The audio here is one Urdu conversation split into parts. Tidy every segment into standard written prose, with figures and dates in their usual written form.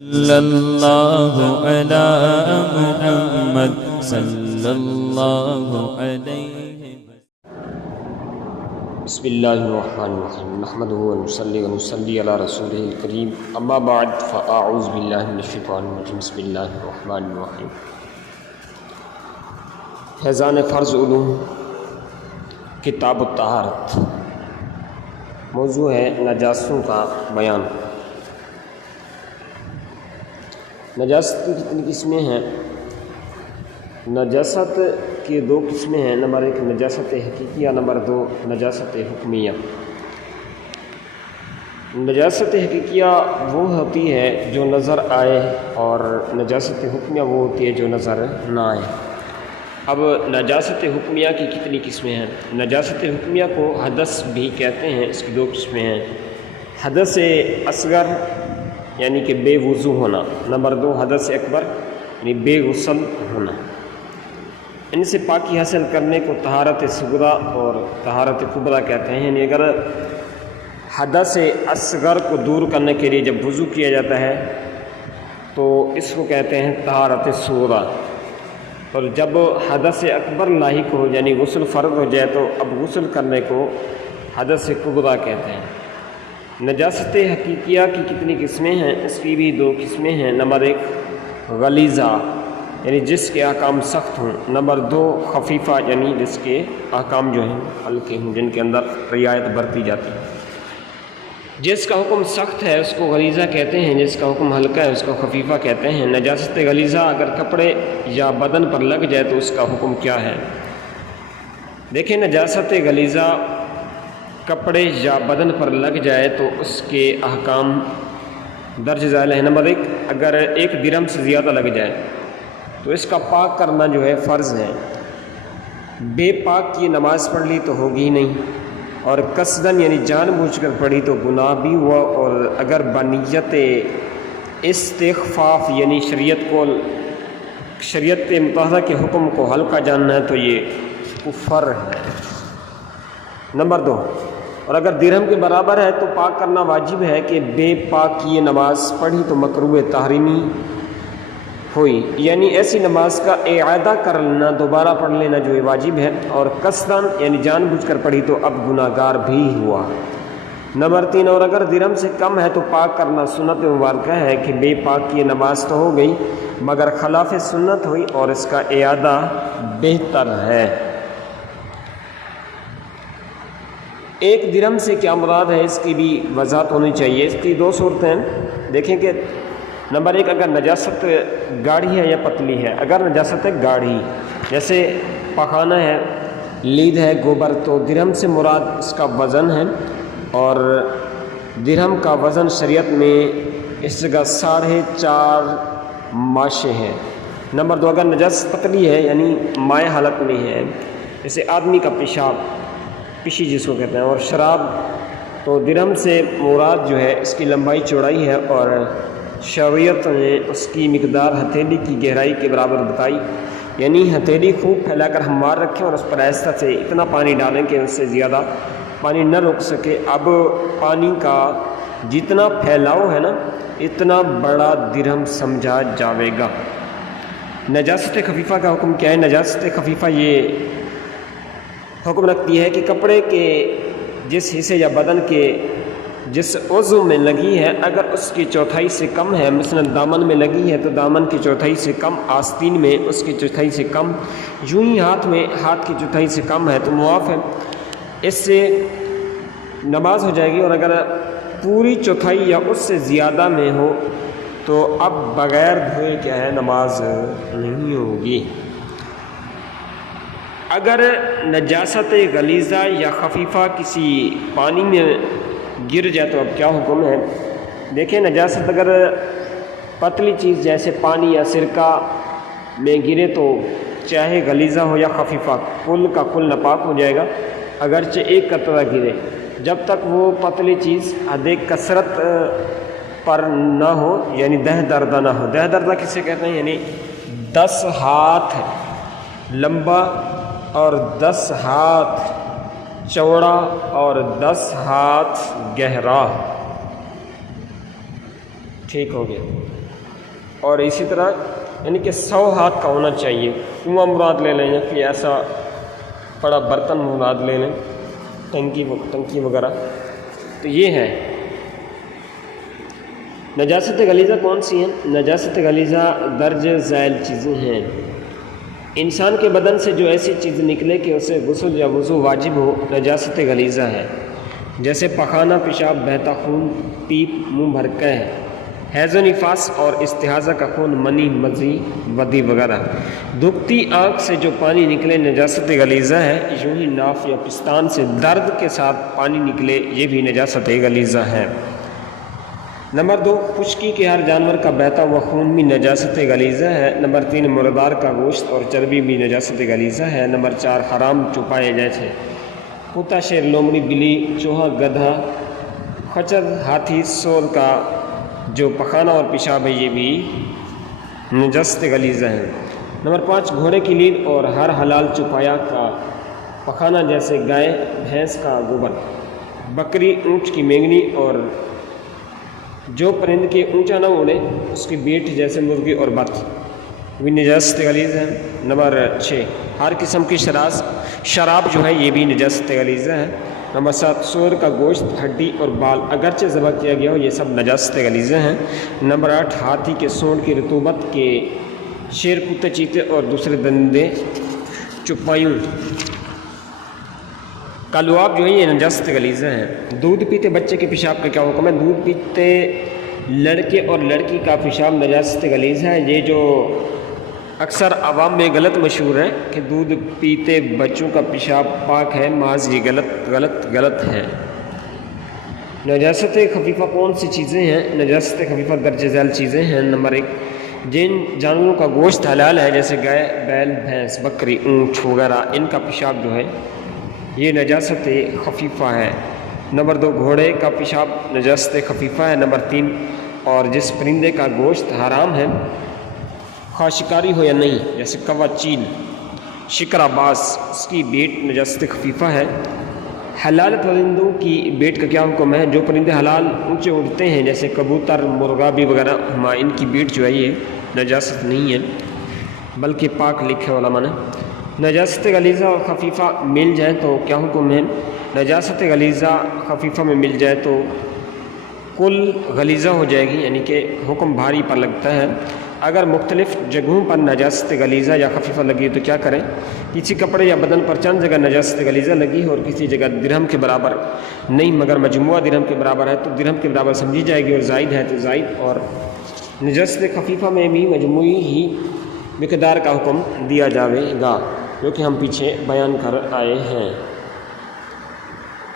صلی اللہ علی محمد صلی اللہ علیہ بسم اللہ الرحمن الرحیم نحمدہ ونصلی ونصلی علی رسولہ الکریم اما بعد فاعوذ باللہ من الشیطان الرجیم بسم اللہ الرحمن الرحیم فیضان فرض علوم کتاب الطہارت موضوع ہے نجاستوں کا بیان۔ نجاست کی کتنی قسمیں ہیں؟ نجاست کی دو قسمیں ہیں، نمبر ایک نجاست حقیقیہ، نمبر دو نجاست حکمیہ۔ نجاست حقیقیہ وہ ہوتی ہے جو نظر آئے اور نجاست حکمیہ وہ ہوتی ہے جو نظر نہ آئے۔ اب نجاست حکمیہ کی کتنی قسمیں ہیں؟ نجاست حکمیہ کو حدث بھی کہتے ہیں، اس کی دو قسمیں ہیں، حدث اصغر یعنی کہ بے وضو ہونا، نمبر دو حدث اکبر یعنی بے غسل ہونا۔ ان سے پاکی حاصل کرنے کو طہارت صغریٰ اور طہارت کبریٰ کہتے ہیں، یعنی اگر حدث اصغر کو دور کرنے کے لیے جب وضو کیا جاتا ہے تو اس کو کہتے ہیں طہارت صغریٰ، اور جب حدث اکبر لاحق ہو یعنی غسل فرض ہو جائے تو اب غسل کرنے کو حدث کبریٰ کہتے ہیں۔ نجاست حقیقیہ کی کتنی قسمیں ہیں؟ اس کی بھی دو قسمیں ہیں، نمبر ایک غلیظہ یعنی جس کے احکام سخت ہوں، نمبر دو خفیفہ یعنی جس کے احکام جو ہیں ہلکے ہوں، جن کے اندر رعایت برتی جاتی ہے۔ جس کا حکم سخت ہے اس کو غلیظہ کہتے ہیں، جس کا حکم ہلکا ہے اس کو خفیفہ کہتے ہیں۔ نجاست غلیظہ اگر کپڑے یا بدن پر لگ جائے تو اس کا حکم کیا ہے؟ دیکھیں، نجاست غلیظہ کپڑے یا بدن پر لگ جائے تو اس کے احکام درج ذیل ہیں۔ نمبر ایک، اگر ایک درہم سے زیادہ لگ جائے تو اس کا پاک کرنا جو ہے فرض ہے، بے پاک کی نماز پڑھ لی تو ہوگی ہی نہیں، اور قصدن یعنی جان بوجھ کر پڑھی تو گناہ بھی ہوا، اور اگر بنیت استخفاف یعنی شریعت مطہرہ کے حکم کو ہلکا جاننا ہے تو یہ کفر ہے۔ نمبر دو، اور اگر درہم کے برابر ہے تو پاک کرنا واجب ہے کہ بے پاک کی نماز پڑھی تو مکروہ تحریمی ہوئی، یعنی ایسی نماز کا اعادہ کر لینا، دوبارہ پڑھ لینا جو واجب ہے، اور قصداً یعنی جان بوجھ کر پڑھی تو اب گناہ گار بھی ہوا۔ نمبر تین، اور اگر درہم سے کم ہے تو پاک کرنا سنت مبارکہ ہے کہ بے پاک کی نماز تو ہو گئی مگر خلاف سنت ہوئی اور اس کا اعادہ بہتر ہے۔ ایک درہم سے کیا مراد ہے اس کی بھی وضاحت ہونی چاہیے۔ اس کی دو صورتیں دیکھیں کہ نمبر ایک، اگر نجاست گاڑھی ہے یا پتلی ہے۔ اگر نجاست گاڑھی جیسے پخانہ ہے، لید ہے، گوبر، تو درہم سے مراد اس کا وزن ہے، اور درہم کا وزن شریعت میں اس جگہ 4.5 ماشے ہے۔ نمبر دو، اگر نجاست پتلی ہے یعنی مائع حالت میں ہے، جیسے آدمی کا پیشاب، پیشی جس کو کہتے ہیں، اور شراب، تو درہم سے مراد جو ہے اس کی لمبائی چوڑائی ہے، اور شریعت نے اس کی مقدار ہتھیلی کی گہرائی کے برابر بتائی، یعنی ہتھیلی خوب پھیلا کر ہموار رکھیں اور اس پر آہستہ سے اتنا پانی ڈالیں کہ اس سے زیادہ پانی نہ رک سکے۔ اب پانی کا جتنا پھیلاؤ ہے نا اتنا بڑا درہم سمجھا جاوے گا۔ نجاست خفیفہ کا حکم کیا ہے؟ نجاست خفیفہ یہ حکم رکھتی ہے کہ کپڑے کے جس حصے یا بدن کے جس عضو میں لگی ہے اگر اس کی چوتھائی سے کم ہے، مثلا دامن میں لگی ہے تو دامن کی چوتھائی سے کم، آستین میں اس کی چوتھائی سے کم، یوں ہی ہاتھ کی چوتھائی سے کم ہے تو معاف ہے، اس سے نماز ہو جائے گی، اور اگر پوری چوتھائی یا اس سے زیادہ میں ہو تو اب بغیر دھوئے کیا ہے نماز نہیں ہوگی۔ اگر نجاست غلیظہ یا خفیفہ کسی پانی میں گر جائے تو اب کیا حکم ہے؟ دیکھیں، نجاست اگر پتلی چیز جیسے پانی یا سرکہ میں گرے تو چاہے غلیظہ ہو یا خفیفہ کل کا کل ناپاک ہو جائے گا، اگرچہ ایک قطرہ گرے، جب تک وہ پتلی چیز حد کثرت پر نہ ہو یعنی دہ دردہ نہ ہو۔ دہ دردہ کسے کہتے ہیں؟ یعنی 10 ہاتھ لمبا اور 10 ہاتھ چوڑا اور 10 ہاتھ گہرا، ٹھیک ہو گیا۔ اور اسی طرح یعنی کہ 100 ہاتھ کا ہونا چاہیے. کنواں مراد لے لیں یا کوئی ایسا بڑا برتن مراد لے لیں، ٹنکی وغیرہ. تو یہ ہے. نجاست غلیظہ کون سی ہیں؟ نجاست غلیظہ درج ذیل چیزیں ہیں. انسان کے بدن سے جو ایسی چیز نکلے کہ اسے غسل یا وضو واجب ہو، نجاست غلیظہ ہے. جیسے پخانہ، پیشاب، بہتا خون، پیپ، منہ بھر قے، حیض و نفاس اور استحاضہ کا خون، منی، مزی، ودی وغیرہ. دکھتی آنکھ سے جو پانی نکلے نجاست غلیظہ ہے. یوں ہی ناف یا پستان سے درد کے ساتھ پانی نکلے، یہ بھی نجاست غلیظہ ہے. نمبر 2، خشکی کے ہر جانور کا بہتا ہوا خون بھی نجاست غلیظہ ہے. نمبر 3، مردار کا گوشت اور چربی بھی نجاست غلیظہ ہے. نمبر 4، حرام چھپائے جیسے کتا، شیر، لومڑی، بلی، چوہا، گدھا، خچر، ہاتھی، سور کا جو پخانہ اور پیشاب ہے یہ بھی نجاست غلیظہ ہے. نمبر 5، گھوڑے کی لید اور ہر حلال چھپایا کا پخانہ جیسے گائے، بھینس کا گوبر، بکری، اونٹ کی مینگنی اور جو پرند کے اونچا نہ اڑے اس کی بیٹ جیسے مرغی اور بط بھی نجاست غلیظ ہے. نمبر 6، ہر قسم کی شراب جو ہے یہ بھی نجاست غلیظہ ہے. نمبر 7، سور کا گوشت، ہڈی اور بال اگرچہ ذبح کیا گیا ہو یہ سب نجاست غلیظہ ہیں. نمبر 8، ہاتھی کے سونڈ کی رطوبت کے، شیر، کتے، چیتے اور دوسرے درندے چوپایوں کا لعاب جو ہے یہ نجاست غلیظہ ہے. دودھ پیتے بچے کے پیشاب کا کیا حکم ہے؟ دودھ پیتے لڑکے اور لڑکی کا پیشاب نجاست غلیظ ہے. یہ جو اکثر عوام میں غلط مشہور ہے کہ دودھ پیتے بچوں کا پیشاب پاک ہے، محض یہ غلط ہے. نجاست خفیفہ کون سی چیزیں ہیں؟ نجاست خفیفہ درج ذیل چیزیں ہیں. نمبر 1، جن جانوروں کا گوشت حلال ہے جیسے گائے، بیل، بھینس، بکری، اونٹ وغیرہ، ان کا پیشاب جو ہے یہ نجاست خفیفہ ہے. نمبر 2، گھوڑے کا پیشاب نجاست خفیفہ ہے. نمبر 3، اور جس پرندے کا گوشت حرام ہے خواہ شکاری ہو یا نہیں جیسے کوا، چیل، شکرا باز، اس کی بیٹ نجاست خفیفہ ہے. حلال پرندوں کی بیٹ کا کیا حکم ہے؟ جو پرندے حلال اونچے اڑتے ہیں جیسے کبوتر، مرغابی وغیرہ، ان کی بیٹ جو ہے یہ نجاست نہیں ہے بلکہ پاک لکھے علماء نے. نجاست غلیظہ اور خفیفہ مل جائیں تو کیا حکم ہے؟ نجاست غلیظہ خفیفہ میں مل جائے تو کل غلیظہ ہو جائے گی، یعنی کہ حکم بھاری پر لگتا ہے. اگر مختلف جگہوں پر نجاست غلیظہ یا خفیفہ لگی تو کیا کریں؟ کسی کپڑے یا بدن پر چند جگہ نجاست غلیظہ لگی اور کسی جگہ درہم کے برابر نہیں مگر مجموعہ درہم کے برابر ہے تو درہم کے برابر سمجھی جائے گی، اور زائد ہے تو زائد. اور نجاست خفیفہ میں بھی مجموعی ہی مقدار کا حکم دیا جائے گا جو کہ ہم پیچھے بیان کر آئے ہیں.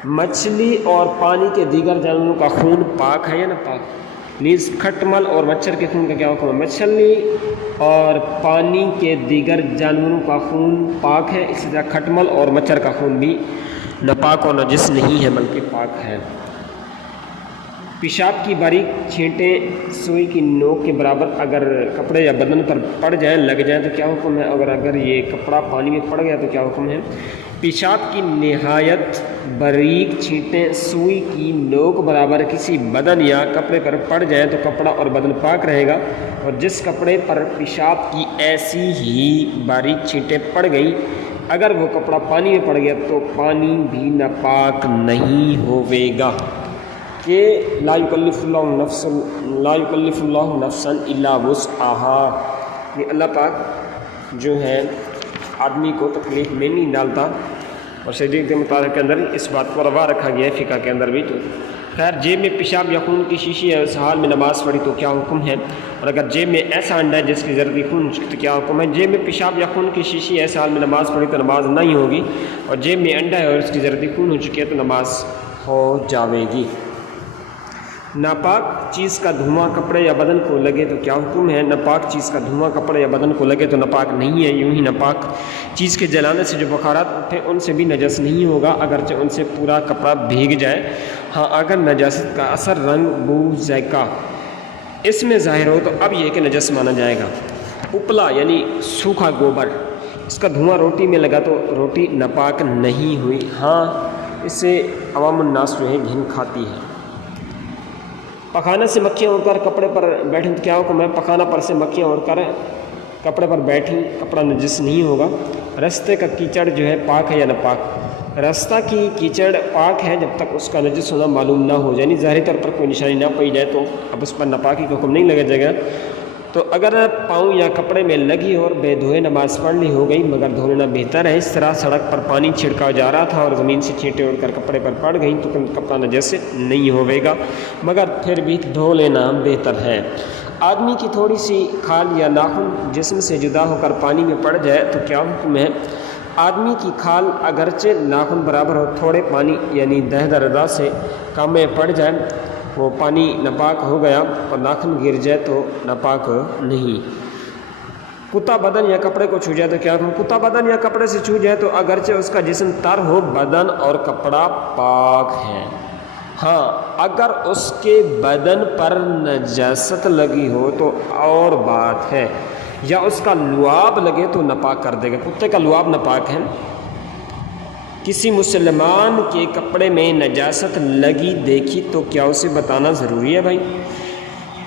مچھلی اور پانی کے دیگر جانوروں کا خون پاک ہے یا نہ پاک؟ نیز کھٹمل اور مچھر کے خون کا کیا حکم ہے؟ مچھلی اور پانی کے دیگر جانوروں کا خون پاک ہے، اسی طرح کھٹمل اور مچھر کا خون بھی ناپاک اور نجس نہیں ہے بلکہ پاک ہے. پیشاب کی باریک چھینٹیں سوئی کی نوک کے برابر اگر کپڑے یا بدن پر پڑ جائیں، لگ جائیں تو کیا حکم ہے؟ اگر یہ کپڑا پانی میں پڑ گیا تو کیا حکم ہے؟ پیشاب کی نہایت باریک چھینٹیں سوئی کی نوک برابر کسی بدن یا کپڑے پر پڑ جائیں تو کپڑا اور بدن پاک رہے گا، اور جس کپڑے پر پیشاب کی ایسی ہی باریک چھینٹیں پڑ گئیں اگر وہ کپڑا پانی میں پڑ گیا تو پانی بھی ناپاک نہیں ہوئے گا. کہ لا یکلف اللہ نفسا الا وسعها، کہ اللہ پاک جو ہے آدمی کو تکلیف میں نہیں ڈالتا، اور شریعت مطالعہ کے اندر اس بات کو روا رکھا گیا ہے، فقہ کے اندر بھی. تو خیر، جیب میں پیشاب یا خون کی شیشی ہے اس حال میں نماز پڑھی تو کیا حکم ہے؟ اور اگر جیب میں ایسا انڈا ہے جس کی ضرورت خون ہو چکی تو کیا حکم ہے؟ جیب میں پیشاب یا خون کی شیشی ہے ایسے حال میں نماز پڑھی تو نماز نہیں ہوگی، اور جیب میں انڈا ہے اور اس کی ضرورت خون ہو چکی ہے تو نماز ہو جاوے گی. ناپاک چیز کا دھواں کپڑے یا بدن کو لگے تو کیا حکم ہے؟ ناپاک چیز کا دھواں کپڑے یا بدن کو لگے تو ناپاک نہیں ہے. یوں ہی ناپاک چیز کے جلانے سے جو بخارات اٹھے ان سے بھی نجس نہیں ہوگا اگرچہ ان سے پورا کپڑا بھیگ جائے. ہاں، اگر نجاست کا اثر رنگ، بو، ذائقہ اس میں ظاہر ہو تو اب یہ کہ نجس مانا جائے گا. اپلا یعنی سوکھا گوبر، اس کا دھواں روٹی میں لگا تو روٹی ناپاک نہیں ہوئی. ہاں، اس سے عوام الناس جو ہے گھن کھاتی ہے. پخانہ سے مکھیاں اڑ کر کپڑے پر بیٹھیں تو کیا حکم ہے؟ پخانہ پر سے مکھیاں اڑ کر کپڑے پر بیٹھیں، کپڑا نجس نہیں ہوگا۔ رستے کا کیچڑ جو ہے پاک ہے یا ناپاک؟ راستہ کی کیچڑ پاک ہے جب تک اس کا نجس ہونا معلوم نہ ہو، یعنی ظاہری طور پر کوئی نشانی نہ پائی جائے تو اب اس پر ناپاکی کا حکم نہیں لگا جائے گا۔ تو اگر پاؤں یا کپڑے میں لگی اور بے دھوئے نماز پڑھ لی ہو گئی مگر دھو لینا بہتر ہے۔ اس طرح سڑک پر پانی چھڑکا جا رہا تھا اور زمین سے چھینٹیں اڑ کر کپڑے پر پڑ گئیں تو کپڑا نجس نہیں ہوئے گا، مگر پھر بھی دھو لینا بہتر ہے۔ آدمی کی تھوڑی سی کھال یا ناخن جسم سے جدا ہو کر پانی میں پڑ جائے تو کیا حکم ہے؟ آدمی کی کھال اگرچہ ناخن برابر ہو، تھوڑے پانی یعنی دہ رضا سے کم میں پڑ جائے وہ پانی ناپاک ہو گیا، اور ناخن گر جائے تو ناپاک نہیں۔ کتا بدن یا کپڑے کو چھو جائے تو کیا حکم؟ کتا بدن یا کپڑے سے چھو جائے تو اگرچہ اس کا جسم تر ہو، بدن اور کپڑا پاک ہے۔ ہاں اگر اس کے بدن پر نجاست لگی ہو تو اور بات ہے، یا اس کا لعاب لگے تو ناپاک کر دے گا۔ کتے کا لعاب ناپاک ہے۔ کسی مسلمان کے کپڑے میں نجاست لگی دیکھی تو کیا اسے بتانا ضروری ہے بھائی؟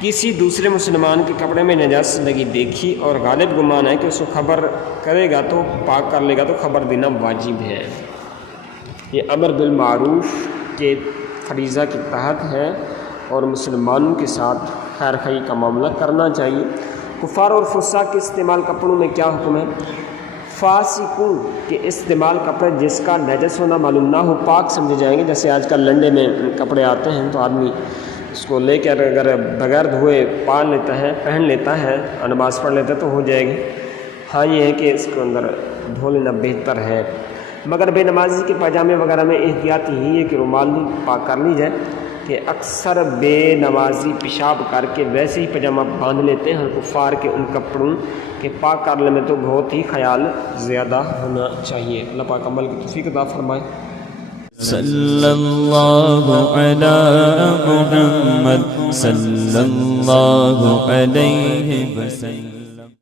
کسی دوسرے مسلمان کے کپڑے میں نجاست لگی دیکھی اور غالب گمان ہے کہ اس کو خبر کرے گا تو پاک کر لے گا تو خبر دینا واجب ہے۔ یہ امر بالمعروف کے فریضہ کے تحت ہے اور مسلمانوں کے ساتھ خیر خواہی کا معاملہ کرنا چاہیے۔ کفار اور فساق کے استعمال کپڑوں میں کیا حکم ہے؟ فاسقوں کے استعمال کپڑے جس کا نجس ہونا معلوم نہ ہو پاک سمجھے جائیں گے۔ جیسے آج کل لنڈے میں کپڑے آتے ہیں تو آدمی اس کو لے کر اگر بغیر دھوئے پہن لیتا ہے اور نماز پڑھ لیتا ہے تو ہو جائے گی۔ ہاں یہ ہے کہ اس کے اندر دھو لینا بہتر ہے، مگر بے نمازی کے پاجامے وغیرہ میں احتیاط یہی ہے کہ رومال بھی پاک کر لی جائے، کہ اکثر بے نمازی پیشاب کر کے ویسے ہی پاجامہ باندھ لیتے ہیں۔ کفار کے ان کپڑوں کے پاک کرنے میں تو بہت ہی خیال زیادہ ہونا چاہیے۔ اللہ پاک عمل کی توفیق عطا فرمائے۔ صلی اللہ علی محمد صلی اللہ علیہ وسلم۔